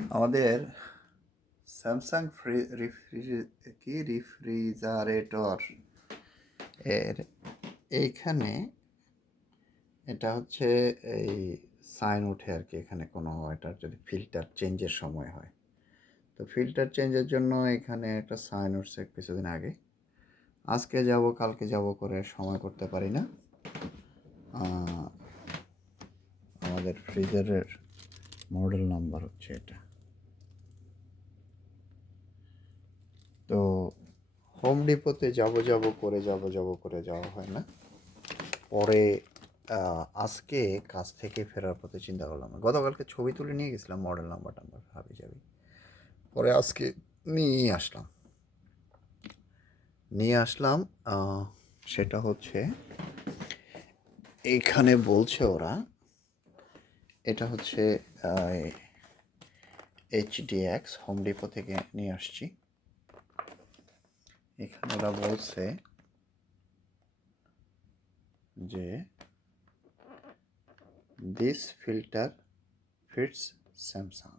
আমাদের Samsung refrigerator এর এইখানে এটা হচ্ছে এই সাইন ওঠে আর কি। এখানে কোনো এটার যদি ফিল্টার চেঞ্জের সময় হয়, তো ফিল্টার চেঞ্জের জন্য এখানে একটা সাইন উঠছে কিছুদিন আগে। আজকে যাব কালকে যাব করে সময় করতে পারি না। আমাদের ফ্রিজারের মডেল নাম্বার হচ্ছে এটা। তো হোম ডিপোতে যাব করে যাওয়া হয় না। পরে আজকে কাজ থেকে ফেরার পথে চিন্তা করলাম, গতকালকে ছবি তুলে নিয়ে গেছিলাম মডেল নাম্বার হাবি যাবি, পরে আজকে নিয়ে আসলাম। সেটা হচ্ছে এইখানে বলছে ওরা এটা হচ্ছে HDX হোম ডিপো থেকে নিয়ে আসছি। এখানে ওরা বলছে যে দিস ফিল্টার ফিটস স্যামসাং।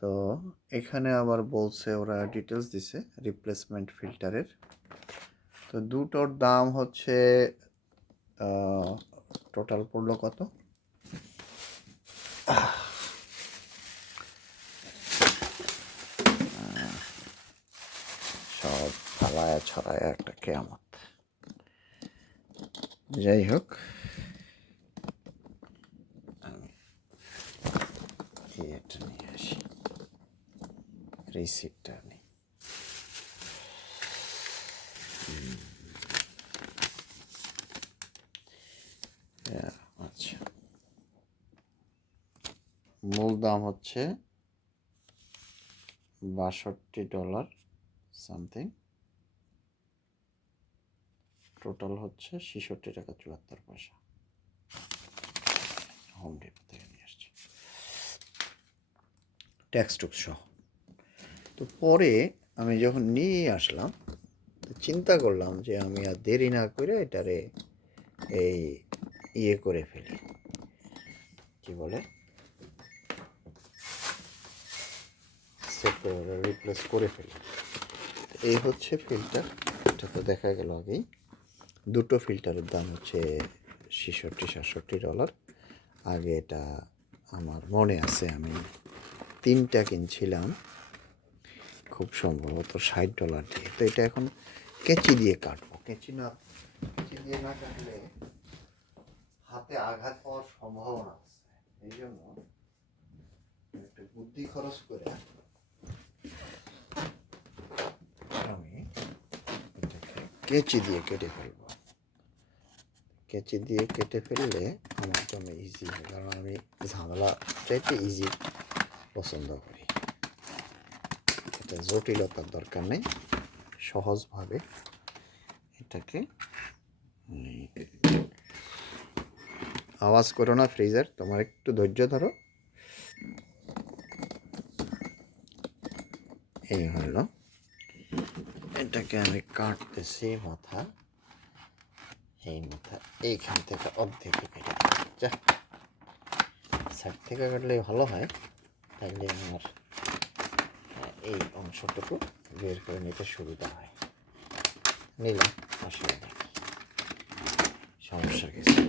তো এখানে আবার বলছে ওরা ডিটেলস দিছে রিপ্লেসমেন্ট ফিল্টারের। তো দুটোর দাম হচ্ছে টোটাল পড়লো কত, সব ফালায়া ছড়ায় একটা কেয়ামত। যাই হোক, আমি এটা নিয়ে আসি, রিসিপ্টটা নিই। আচ্ছা, মূল দাম হচ্ছে $62 সামথিং, টোটাল হচ্ছে 66 টাকা 74 পয়সা। হোম ডিপো থেকে নিয়ে আসছি ট্যাক্স টুক্স সহ। তো পরে আমি যখন নিয়ে আসলাম চিন্তা করলাম যে আমি আর দেরি না করে এটারে এই ইয়ে করে ফেলি, কি বলে, রিপ্লেস করে ফেলি। এই হচ্ছে ফিল্টার, এটা তো দেখা গেল আগেই। দুটো ফিল্টারের দাম হচ্ছে $66-67। আগে এটা আমার মনে আছে আমি 3টা কিনছিলাম খুব সম্ভবত $60 দিয়ে। তো এটা এখন কেঁচি দিয়ে কাটবো, কেঁচি দিয়ে না কাটলে হাতে আঘাত পাওয়ার সম্ভাবনা আছে। এই জন্য একটা বুদ্ধি খরচ করে আমি এটাকে কেঁচি দিয়ে কেটে ফেলবো। কেঁচি দিয়ে কেটে ফেললে আমার জন্য ইজি হয়, কারণ আমি ঝামেলা চাইতে ইজি পছন্দ করি। এটা জটিলতার দরকার নেই, সহজভাবে এটাকে। আওয়াজ করো না ফ্রিজার, তোমার একটু ধৈর্য ধরো। এই হলো, এটাকে আমি কাটতেছি মাথা, এই মাথা এইখান থেকে অর্ধেক কেটে যা সাইড থেকে কাটলে ভালো হয়, তাইলে আমার এই অংশটুকু বের করে নিতে সুবিধা হয়। নিলাম, অসুবিধা সমস্যা কিছু।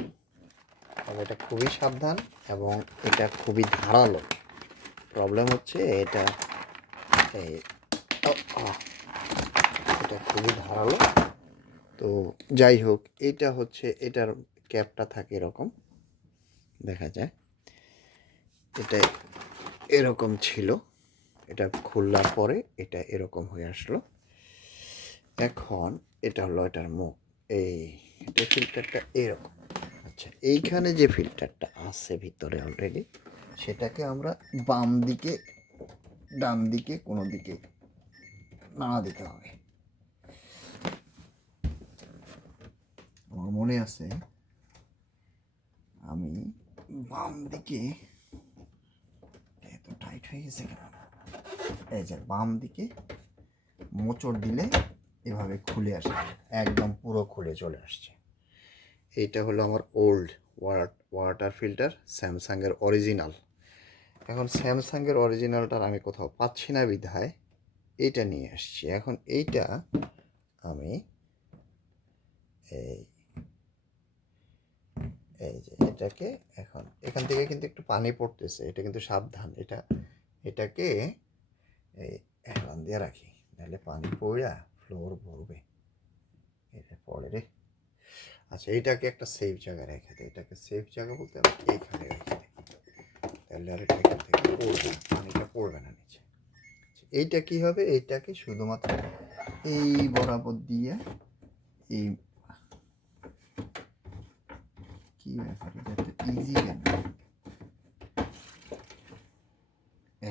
তবে এটা খুবই সাবধান এবং এটা খুবই ধারালো। প্রবলেম হচ্ছে এটা এটা খুবই ধারালো। তো যাই হোক, এটা হচ্ছে এটার ক্যাপটা থাকে এরকম, দেখা যায় এটা এরকম ছিল, এটা খুললার পরে এটা এরকম হয়ে আসলো। এখন এটা হলো এটার মুখ, এটা ফিল্টারটা এরকম। আচ্ছা, এইখানে যে ফিল্টারটা আছে ভিতরে অলরেডি, সেটাকে আমরা বাম দিকে ডান দিকে কোনো দিকে নাড়া দিতে হবে। আমার মনে আছে আমি বাম দিকে, এত টাইট হয়ে গেছে কেন, এই যে বাম দিকে মোচড় দিলে এভাবে খুলে আসে, একদম পুরো খুলে চলে আসছে। এইটা হলো আমার ওল্ড ওয়াটার ফিল্টার, স্যামসাংয়ের অরিজিনাল। এখন স্যামসাংয়ের অরিজিনালটার আমি কোথাও পাচ্ছি না বিধায় এইটা নিয়ে আসছি। এখন এইটা আমি এই এই যে এটাকে এখন এখান থেকে কিন্তু একটু পানি পড়তেছে, এটা কিন্তু সাবধান। এটাকে এই হেলান দিয়ে রাখি, নাহলে পানি পড়া ফ্লোর ভরবে। এটা পড়ে রে। আচ্ছা, এইটাকে একটা সেফ জায়গায় রেখে দিই। এটাকে সেফ জায়গা বলতে আমি এইখানে রেখে দিই, তাহলে আর এটা এখান থেকে পড়বে না, পানিটা পড়বে না নিচে। এইটা কি হবে, এইটাকে শুধুমাত্র এই বরাবর দিয়ে এই কি ব্যাপার, এটা তো ইজি কেন?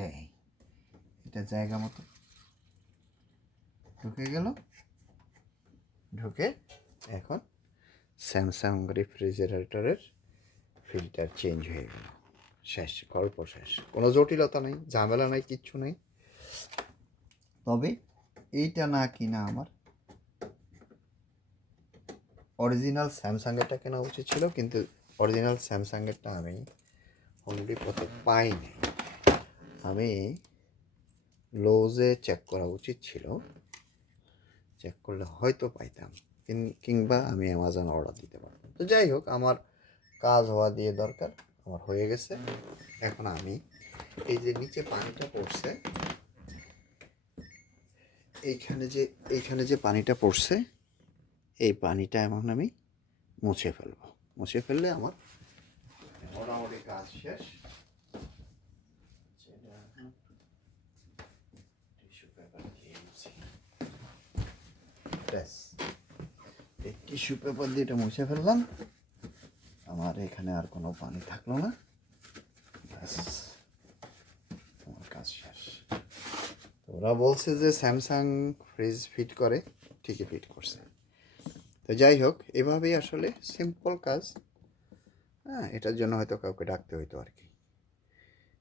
এই এটা জায়গা মতো ঢুকে গেল, ঢুকে এখন স্যামসাং রেফ্রিজারেটরের ফিল্টার চেঞ্জ হয়ে গেল। শেষ, গল্প শেষ। কোনো জটিলতা নেই, ঝামেলা নাই, কিচ্ছু নেই। তবে এইটা না কিনা আমার অরিজিনাল স্যামসাংয়েরটা কেনা উচিত ছিল, কিন্তু অরিজিনাল স্যামসাংয়েরটা আমি হোম ডিপোতে পাইনি। আমি লোজে চেক করা উচিত ছিল, চেক করলে হয়তো পাইতাম, কিংবা আমি অ্যামাজন অর্ডার দিতে পারতাম। তো যাই হোক, আমার কাজ হওয়া দিয়ে দরকার, আমার হয়ে গেছে। এখন আমি এই যে নিচে পানিটা পড়ছে, এইখানে যে পানিটা পড়ছে, এই পানিটা এখন আমি মুছে ফেলবো। মুছে ফেললে আমার মোটামুটি কাজ শেষ। টিস্যু পেপার দিয়ে মুছি, ব্যাস। এই টিস্যু পেপার দিয়ে এটা মুছে ফেললাম, আমার এখানে আর কোনো পানি থাকলো না, ব্যাস আমার কাজ শেষ। তো ওরা বলছে যে স্যামসাং ফ্রিজ ফিট করে, ঠিকই ফিট করছে। তো যাই হোক, এভাবেই আসলে সিম্পল কাজ। হ্যাঁ, এটার জন্য হয়তো কাউকে ডাকতে হইতো আর কি,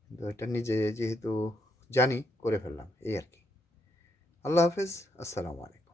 কিন্তু এটা নিজে যেহেতু জানি, করে ফেললাম, এই আর কি। আল্লাহ হাফেজ, আসসালামু আলাইকুম।